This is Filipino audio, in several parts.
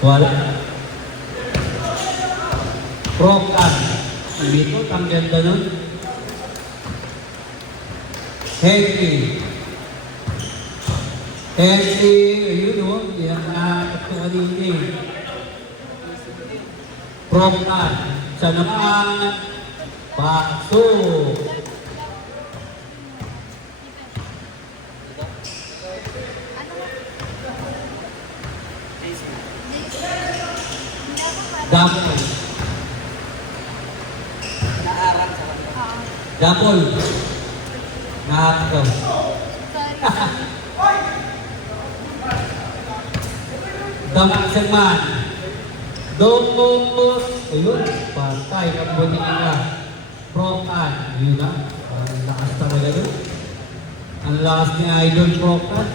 Wala. Prokan. Dito, ang ganda nun. Henry. Henry, ayun o. Yan na ito kanina eh. Prokan. Siya naman. Bakso. Dapol. Dapol. Nakakataw. Damaksaman. Domos. Ayun. Patay. Kabunin nila. Prokan. Yun na. Ang lakas talaga doon. Ang lakas ni Idol Prokan.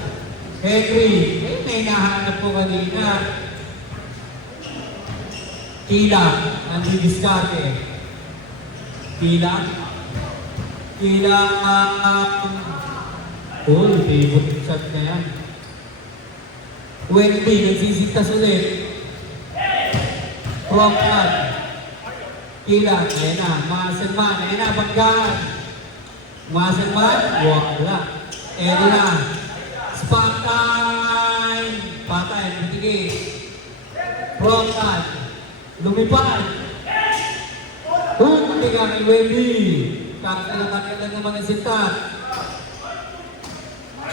Henry. Eh, may nahanap ko kanina. Tila, nandidiskarte. Tila. Tila, favorite shot na yan. Wendy, nagsisigtas ulit. Prokan. Tila, ayan na. Masanman, ayan na, Banggaan. Masanman, wala. Eto na. Spot time. Patay, butigay. Prokan. Lumipad. Hindi ka kay Wendy. Kakilala naman ang sinta.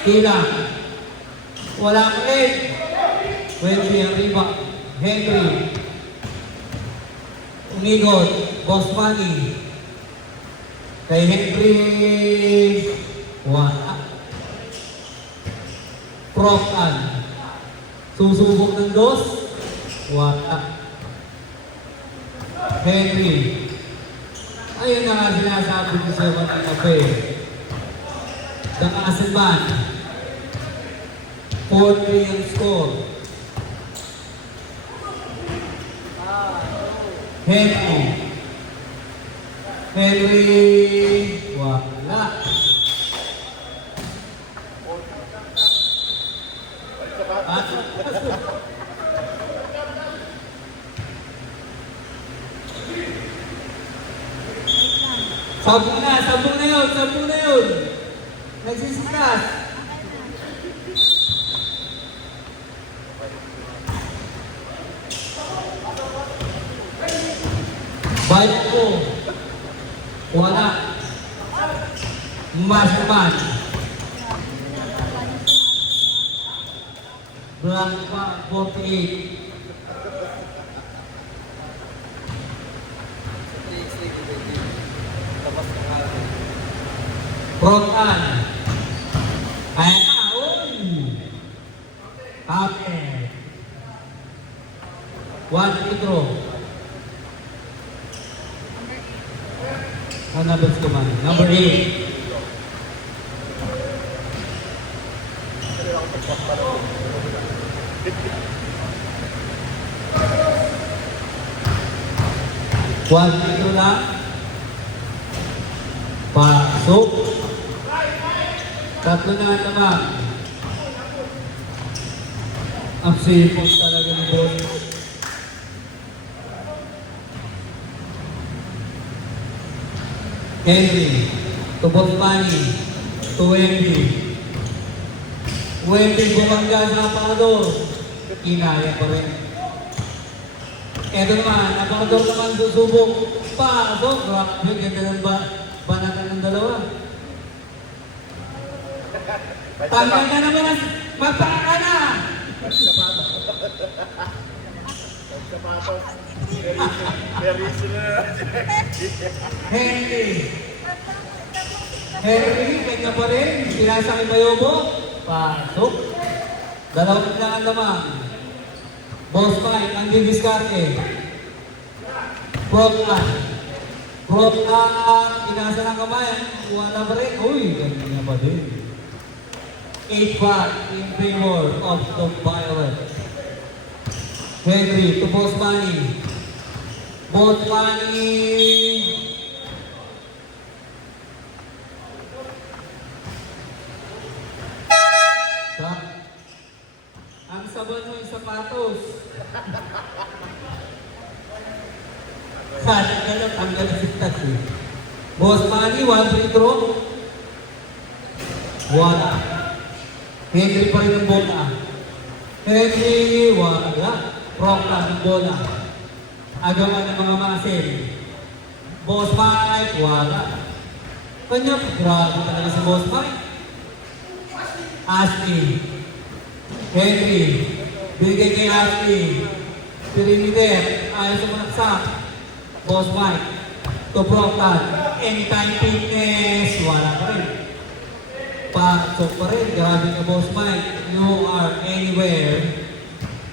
Tila. Wala ka rin. Wendy ang riba. Henry. Umigot. Boss Manny. Kay Henry. Wala. Prokan. Susubok ng dos. Wala. Henry. Ayun na nga sinasabi ko sa mga kape. Damaksaman. 4-3 ang score. Henry. Henry. Wala. Sabong na yun. Nagsisikas. Bayad ko. Wala. Masman. Blanca 48. Prokan. Ayan na, okay. One to throw. Number 8. One to throw lang. Pasok. Tatlo na naman. Ang sipos talaga ni Boy. Henry. To Boss Manny. To Wendy. Wendy bumangga sa Apagador. Inaya pa rin. Eto naman, Apagador naman susubok. Pasok. Grabe, ganda ng banatan ng dalawa. Tanggal na naman, magpaka na! Henry. Henry, kanya pa rin. Sinasakay ba yobo? Pasok. Dalawang na ang lamang. Boss Mike, ang didiskarte. Prokan. Prokan, inasa ng kamay. Wala pa rin. Uy, ganyan pa din. 8-5 in favor of the Violet. Henry to Boss Manny. Boss Manny. Ang saban mo yung sapatos. Kaya gano'n, tanggal na si Tats eh. Boss Manny, 1 free throw. Wala. Henry pa rin ang bola. Henry, wala. Proclan ang bola. Agawan ng mga muscle. Boss Mike, wala. Kanya, grabe talaga si Boss Mike. Ashley. Henry. Bigay kay Ashley. Perimeter. Ayaw sa manaksak. Boss Mike. To Proclan. Anytime fitness. Wala pa rin. Pasok pa rin. Grabe ka, Boss Mike. You are anywhere.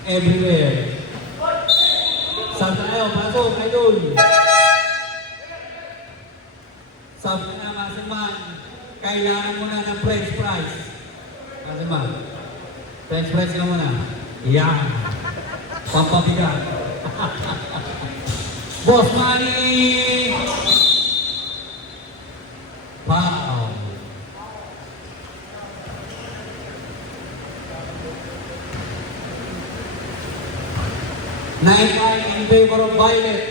Everywhere. Saan tayo? Pasok, idol. Sabi na, Masaman, kailangan mo na ng French fries. Masaman, French fries ka muna. Yan. Pampabigat. Boss Manny! Wow. Nine in favor of Violet.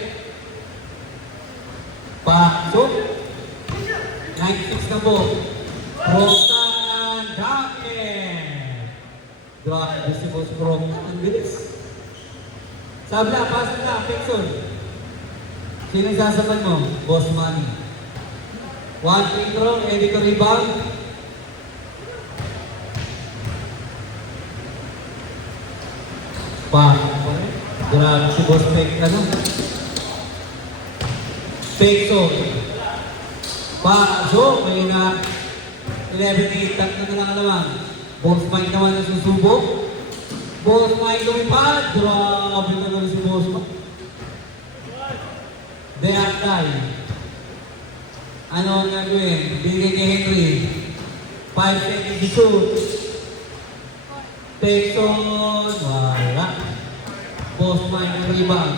Pasok. 96 na po. Roxanne Dapner. Grabe si Boss Brom. Ang bilis. Sabla, pasok na. Pixel. Sino sasaban mo? Boss Manny. 1 free throw. Ready to rebound. Pasok. Grabe si Boss Fake, ano? Fake zone. Pasok, may na 11-8, tatlo na lang naman. Boss Mike naman na susubok. Boss Mike lumipad. Grabe na naman si Boss Mike. They have time. Ano ang gagawin? Bigay kay Henry. 5 seconds to shoot. Fake zone. Wala. Boss Mike ang rebound.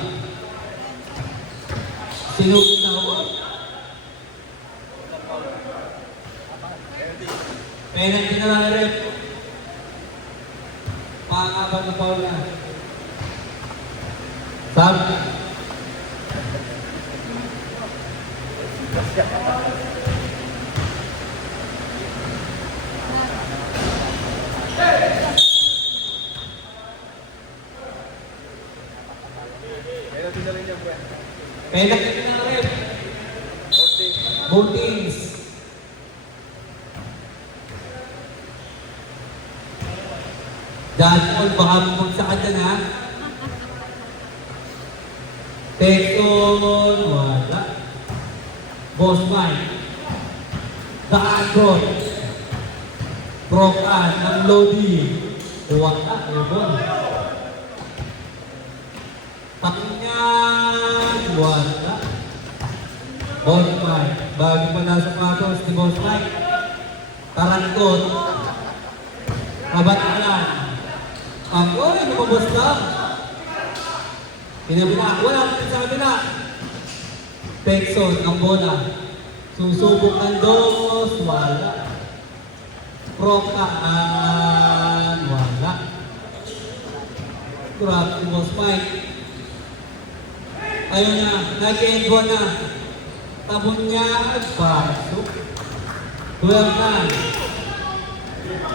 Sinugod na ako. Penalty na lang rin. Pangaban na foul na. Sabi. Penalty na rin. Both teams. Dahil all baka bumagsakan na na. Tekton, wala. Boss Mike. Daandron. Prokan, ng Lodi. Wala, ebon. Pakingan, wala. Boss Mike. Bago pa nasa patos ni Boss Mike. Tarangkot. Kabatalan. Ako, lumabas lang. Pinabila, wala pa sa kabila. Pekson, ang bola. Susubok ng dos, wala. Prokaan, wala. Grabe si Boss Mike. Ayun na, nag-end one na. Tabon niya at pasok. 12 na.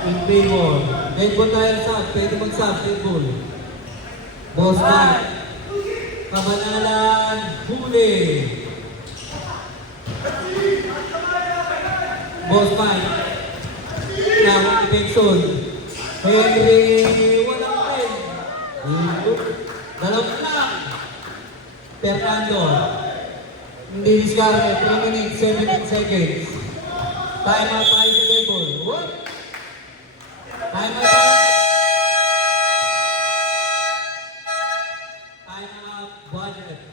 In favor. End one tayo sub. Pwede mag-sub. Table. Boss Mike. Kabanalan. Huli. Boss Mike. Tawag ni Pekson. Henry. Walang pen. Dalawa na. Fernando. Hindi discarded. 3 minutes, 17 seconds. Time out tayo sa table. What? Time out tayo. Time out budget.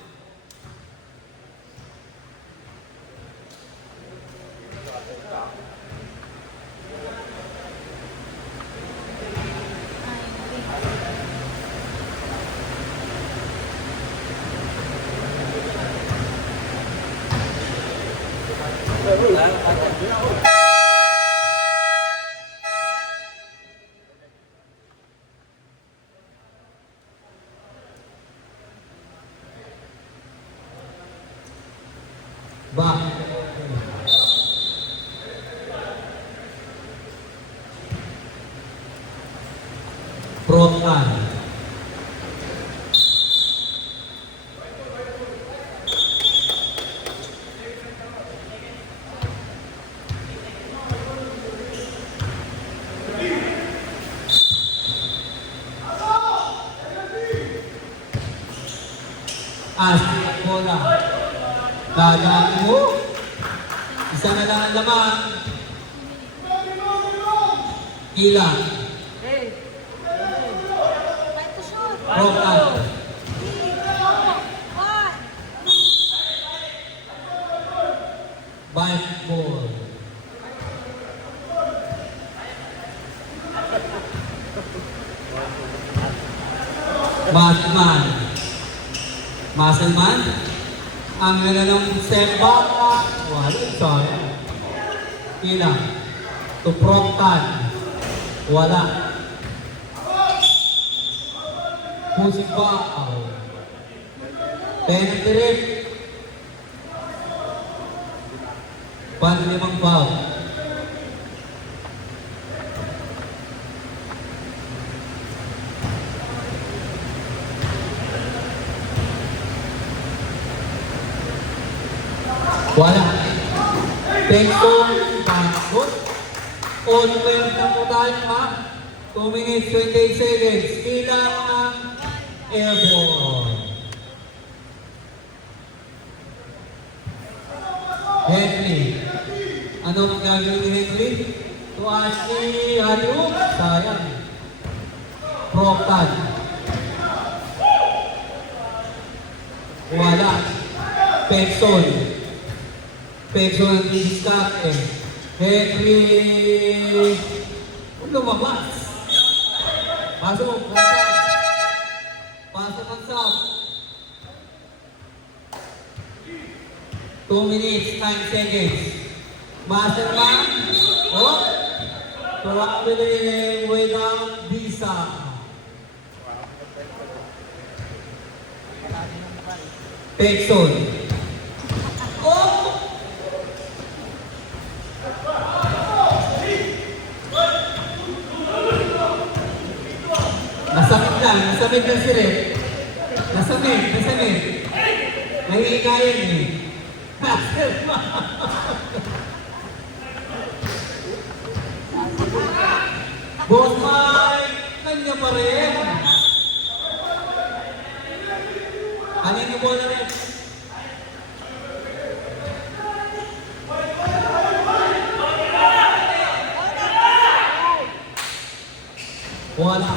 Ashley ang bola. Dadaan mo. Isa na lang ang lamang. Ilang. Rokan. Bike ball. Batman. Muscleman. Ang ganda ng step back. Wala. Sayang. Ilang. Tuproktan. Wala. Pusing ba? Penetrate. Panlimang foul. Wala. Tempo, pasok. On 12 na po tayo, ha? 2 minutes, 28 seconds. Ilang ang airborne. Henry. Ano ang gagawin ni Henry? To Ashley, Hadrook. Sayang. Proctan. Wala. Pekson. Pekson ang diskarte. Henry. Lumabas. Pasok. Pasok ang sub. 2 minutes, 9 seconds. Masterman. Oh. Traveling without visa. Pekson. Oh. Nasamid lang sila eh. Nasamid. Nahihikayan eh. Boss Mike, kanya pa rin. Kanin niyo bola rin. Wala.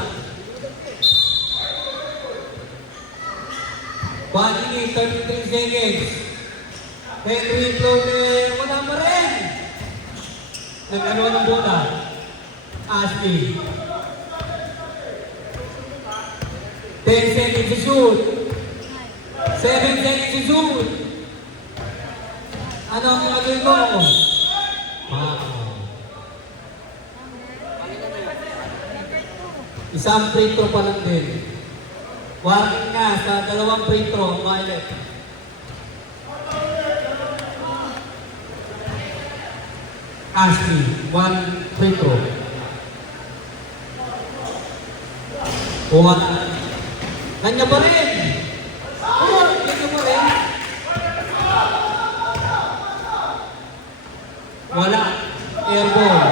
1 minute, 33 seconds. Henry floater, wala pa rin. Nag-ano ng bola? Ashley. 10 seconds to shoot. 7 seconds to shoot. Ano ang gagawin mo? Isang free throw pa lang din. Warning na sa 2 free throw, Violet. Ashley, 1 free throw. Wala. Kanya pa rin. Kanya pa rin. Wala. Airball.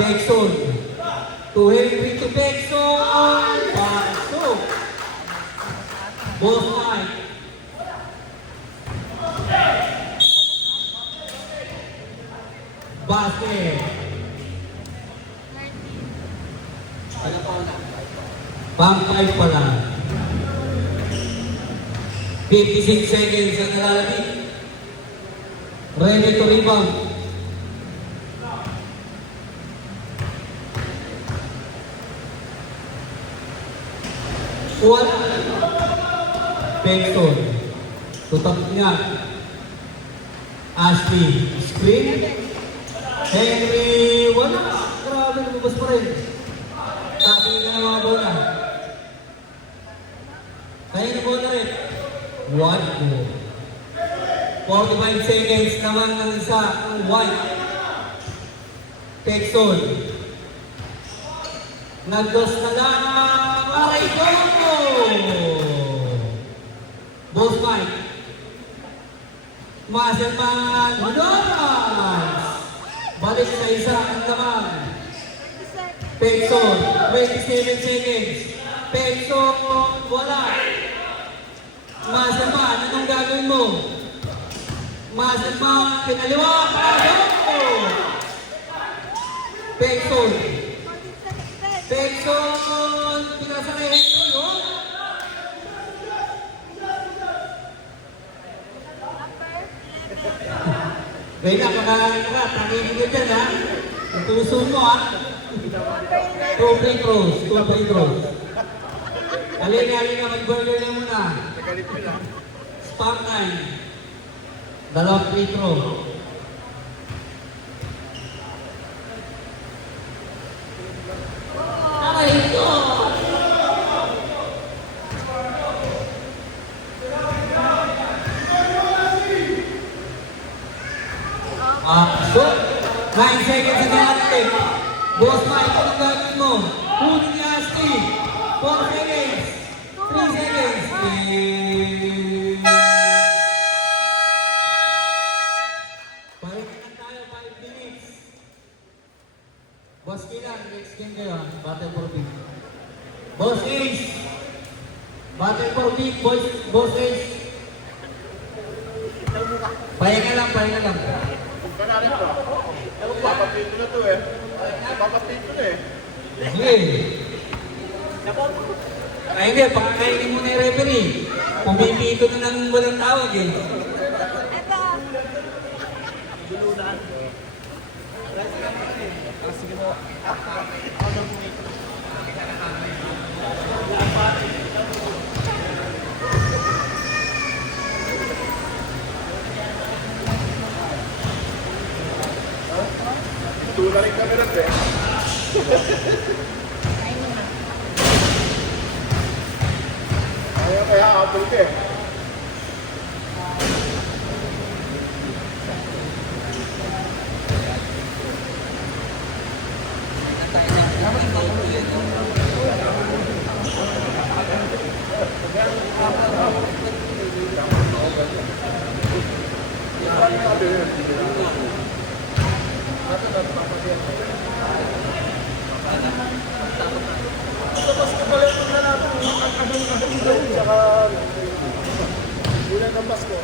Pekson. To Henry to Pekson. Pasok. Both side. Basket. Pang-5 pala. 56 seconds ang nalalagay. Ready to rebound. Wala. Pekson. Tutap niya. Ashley. Screen. Henry. Wala. Grabe, lumabas pa rin. Sabi nga ng mga bola. Kaya na bola rin. 1 goal. 45 seconds naman ng isa. Ang white. Pekson. Nag-dos na lang. Aray ko! Both Mike. Muscleman. Donas. Balik sa isa ang naman. Pekson. 27 seconds. Pekson. Wala. Masama, ano nang gagawin mo? Masama, kinaliwa, pasok! Pekson. Pekson, pinasa kay Henry, oh. Kaya makakain ka, takihin ko dyan, ha? Ang tuso mo, ha? Two free throws. Halika, mag-burger na muna. Spam time. Dalawang free throw. Aray ko! So, 9 seconds na natin. Boss Mike, anong gagawin mo? Huli ni Asti. 4 seconds. 3 seconds. Balikan tayo, 5 minutes. Boss Kilan, next game kayo. Battle for big. Boss Ace. Battle for big, Boss Ace. Pahinga lang. Panari ko. Papapito na to eh. Papapito na eh. Sige. Ay hindi, pakakainin mo na yung referee. Pumipito na ng walang tawag eh. Tula rin kami rin eh. Ayaw kaya apple ka eh. Saka, bulan ng Pasko.